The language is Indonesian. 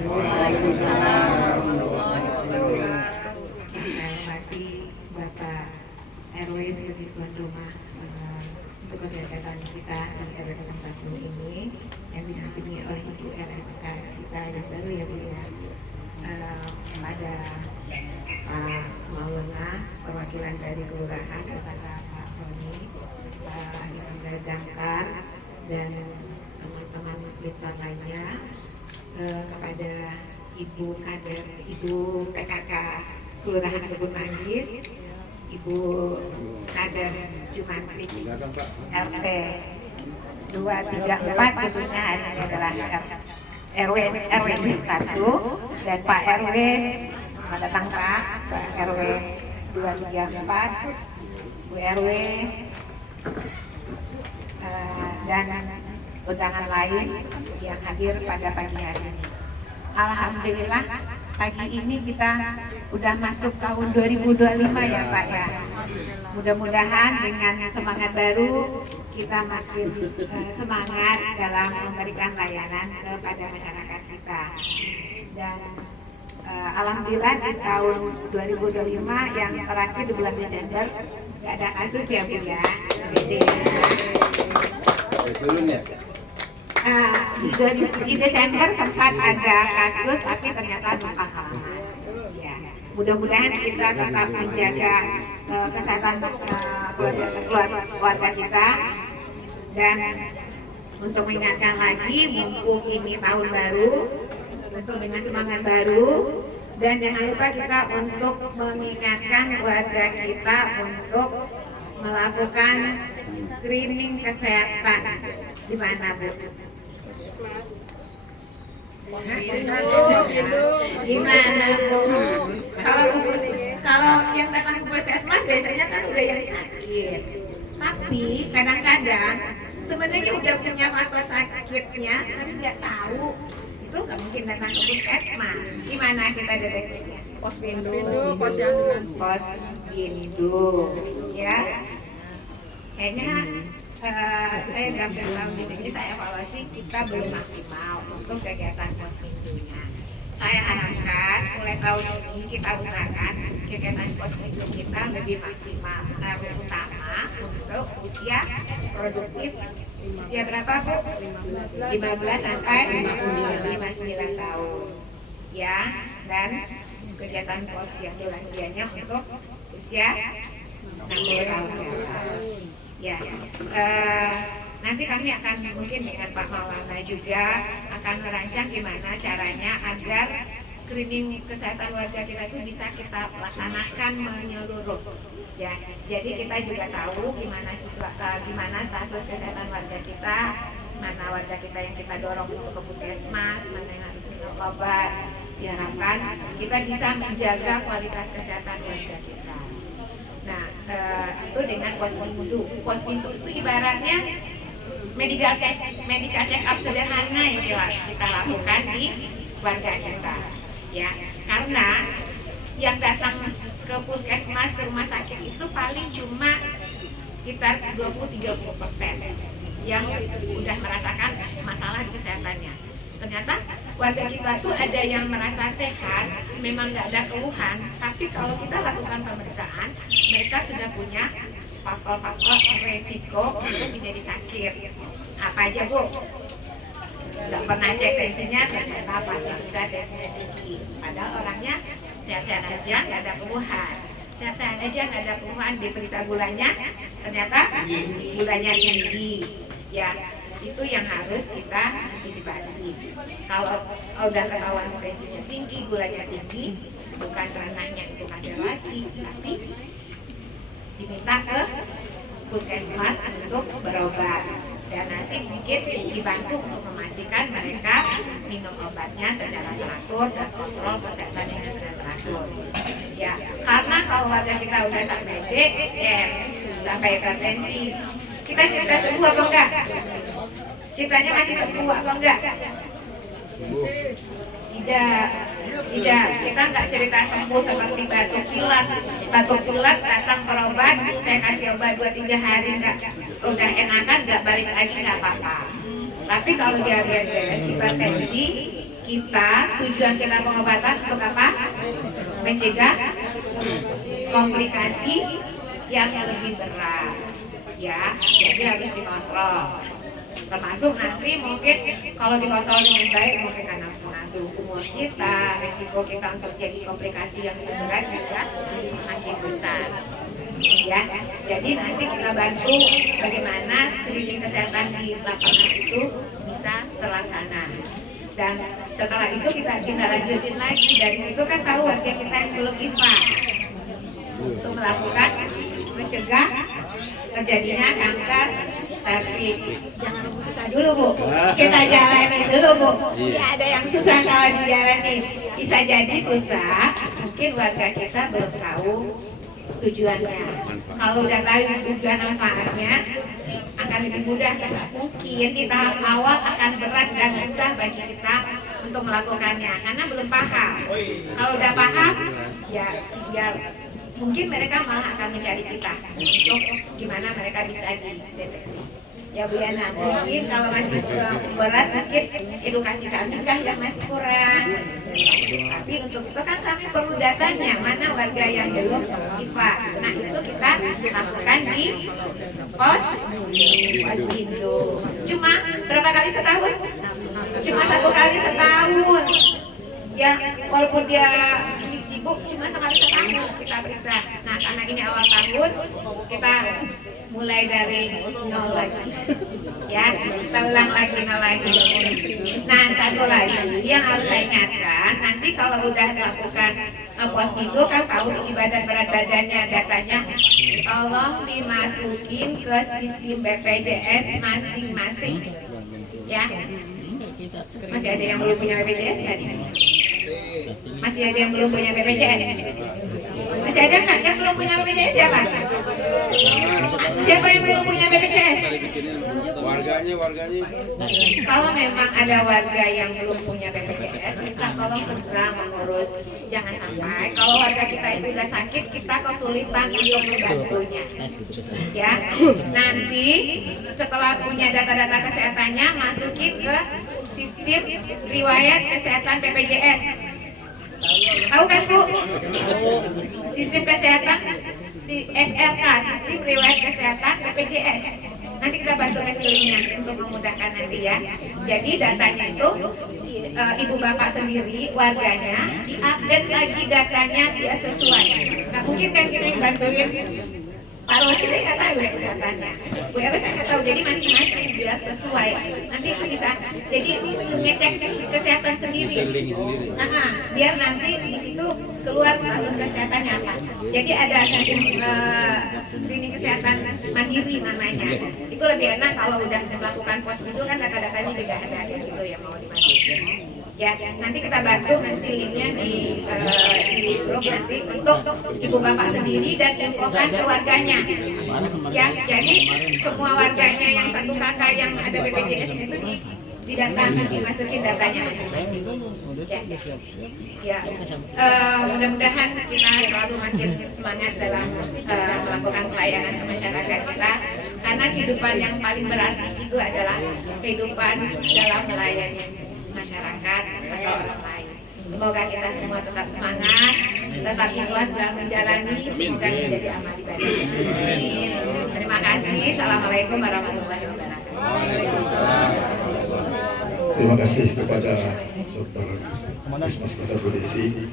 Waalaikumsalam warahmatullahi wabarakatuh. Saya hormati Bapak RW sebagai tuan rumah untuk kegiatan kita di RW 01 ini yang didampingi oleh Ibu RMK kita yang baru ya Bu ya. Pada Pak Maulana, perwakilan dari Kelurahan beserta Pak Tony, Pak Imam Damkar dan teman-teman kita lainnya, kepada Ibu Kader, Ibu PKK Kelurahan Kebun Manggis, Ibu Kader Jumantri RT 234, tentunya hari ini adalah RW 1 dan Pak RW datang Pak RW 234, Bu RW dan undangan lain yang hadir pada pagi hari ini. Alhamdulillah pagi ini kita udah masuk tahun 2025 ya Pak ya. Mudah-mudahan dengan semangat baru kita makin semangat dalam memberikan layanan kepada masyarakat kita. Dan alhamdulillah di tahun 2025 yang terakhir di bulan Desember nggak ada kasus ya Bu ya. Di Desember sempat ada kasus tapi ternyata numpang halaman. Ya, mudah-mudahan kita tetap menjaga kesehatan keluarga kita, dan untuk mengingatkan lagi mumpung ini tahun baru, untuk dengan semangat baru, dan jangan lupa kita untuk mengingatkan warga kita untuk melakukan screening kesehatan. Di mana Bu? Gimana Bu? Kalau yang datang ke puskesmas biasanya kan udah yang sakit. Tapi kadang-kadang sebenarnya udah punya faktor sakitnya, tapi nggak tahu. Itu nggak mungkin datang ke puskesmas. Gimana kita deteksinya? Posyandu, posyandu, Posyandu, ya. Kayaknya saya dalam tahun di sini saya evaluasi kita belum maksimal untuk kegiatan posyandunya. Saya harapkan mulai tahun ini kita usahakan kegiatan posyandu kita lebih maksimal, terutama untuk usia produktif. Usia berapa Bu? 15 sampai 59 tahun. Ya, dan kegiatan posyandu lansianya untuk usia 60 tahun. Ya, nanti kami akan mungkin dengan Pak Maulana juga akan merancang gimana caranya agar screening kesehatan warga kita itu bisa kita laksanakan menyeluruh. Ya, jadi kita juga tahu gimana status kesehatan warga kita, mana warga kita yang kita dorong untuk ke puskesmas, mana yang harus minum obat. Diharapkan kita bisa menjaga kualitas kesehatan warga kita. Nah, itu dengan posyandu. Posyandu itu ibaratnya medical check up sederhana yang kita lakukan di warga kita. Ya, karena yang datang ke puskesmas, ke rumah sakit itu paling cuma sekitar 20-30% yang udah merasakan masalah di kesehatannya. Ternyata warga kita tuh ada yang merasa sehat, memang nggak ada keluhan, tapi kalau kita lakukan pemeriksaan, mereka sudah punya faktor-faktor resiko untuk menjadi sakit. Apa aja Bu? Nggak pernah cek tensinya, ternyata pasti bisa tensinya tinggi. Padahal orangnya sehat-sehat aja, nggak ada keluhan. Sehat-sehat aja, nggak ada keluhan, diperiksa gulanya, ternyata gulanya tinggi. Ya, itu yang harus kita antisipasi. Kalau udah ketahuan tensinya tinggi, gulanya tinggi, bukan ranahnya itu ada lagi, tapi diminta ke puskesmas untuk berobat, dan nanti mungkin dibantu untuk memastikan mereka minum obatnya secara teratur dan kontrol kesehatan yang sudah teratur. Ya, karena kalau warga kita udah sampai DM, sampai hipertensi, kita cerita sembuh apa enggak? Ceritanya masih sembuh apa enggak? Tidak, kita nggak cerita sembuh seperti batuk pilek datang berobat, saya kasih obat 2-3 hari nggak, udah enakan nggak balik lagi nggak apa-apa. Tapi kalau diabetes, hipertensi, tujuan kita pengobatan untuk apa? Mencegah komplikasi yang lebih berat, ya. Jadi harus dikontrol. Termasuk nanti mungkin kalau dikontrol dengan baik mungkin karena pengaruh umur kita, risiko kita untuk jadi komplikasi yang lebih berat juga makin besar. Ya, jadi nanti kita bantu bagaimana screening kesehatan di lapangan itu bisa terlaksana. Dan setelah itu kita lanjutin lagi. Dari situ kan tahu warga kita yang belum IPA untuk melakukan mencegah terjadinya kanker cervix. Jangan susah dulu Bu, kita jalanin dulu Bu. Ya, ada yang susah kalau dijalanin. Bisa jadi susah, mungkin warga kita belum tahu tujuannya. Kalau udah tahu tujuan manfaatnya akan lebih mudah. Mungkin di tahap awal akan berat dan susah bagi kita untuk melakukannya karena belum paham. Kalau udah paham, ya mungkin mereka malah akan mencari kita untuk gimana mereka bisa dideteksi. Ya Bu Yana, mungkin kalau masih berat mungkin edukasi kami kan yang masih kurang. Tapi untuk itu kan kami perlu datanya, mana warga yang belum IPA. Nah itu kita lakukan di Posyandu. Cuma berapa kali setahun? Cuma 1 kali setahun. Ya, walaupun dia sibuk, cuma sekali setahun kita periksa. Nah karena ini awal tahun, kita mulai dari nol lagi, ya kita ulang lagi nol lagi. Nah satu lagi yang harus saya ingatkan, nanti kalau udah melakukan Posyandu kan tahu tinggi badan berat badannya, datanya tolong dimasukin ke sistem BPJS masing-masing, ya. Masih ada yang belum punya BPJS nggak di sini? Masih ada yang belum punya BPJS? Masih ada nggak yang belum punya BPJS? Siapa? Siapa yang belum punya BPJS? Warganya. Kalau memang ada warga yang belum punya BPJS, kita tolong segera mengurus. Jangan sampai kalau warga kita itu sudah sakit, kita kesulitan untuk membantunya. Ya, nanti setelah punya data-data kesehatannya, masukin ke sistem riwayat kesehatan BPJS. Tahu kan Bu? Sistem kesehatan SRK, sistem riwayat kesehatan BPJS. Nanti kita bantu hasilnya untuk memudahkan nanti ya. Jadi datanya itu ibu bapak sendiri, warganya diupdate lagi datanya dia sesuai. Nah mungkin kan kita yang bantuin Pak Rosi saya nggak tahu ya kesehatannya, Bu Ewa saya nggak tahu. Jadi masing-masing biar sesuai. Nanti itu bisa jadi ngecek kesehatan sendiri. Biar nanti di situ keluar status kesehatannya apa. Jadi ada screening kesehatan mandiri namanya. Itu lebih enak kalau udah melakukan Posyandu kan data-datanya juga ada gitu yang mau dimasukin. Ya, nanti kita bantu hasilnya di grup nanti untuk ibu bapak sendiri dan infokan ke warganya. Ya, jadi semua warganya yang satu kakak yang ada BPJS itu didata, dimasukin datanya. Ya, mudah-mudahan kita selalu makin semangat dalam melakukan pelayanan ke masyarakat kita, karena kehidupan yang paling berarti itu adalah kehidupan dalam melayani masyarakat atau orang lain. Semoga kita semua tetap semangat, tetap ikhlas dalam menjalani, semoga menjadi amal ibadah. Terima kasih. Assalamualaikum warahmatullahi wabarakatuh. Terima kasih kepada Dr. Bu Desi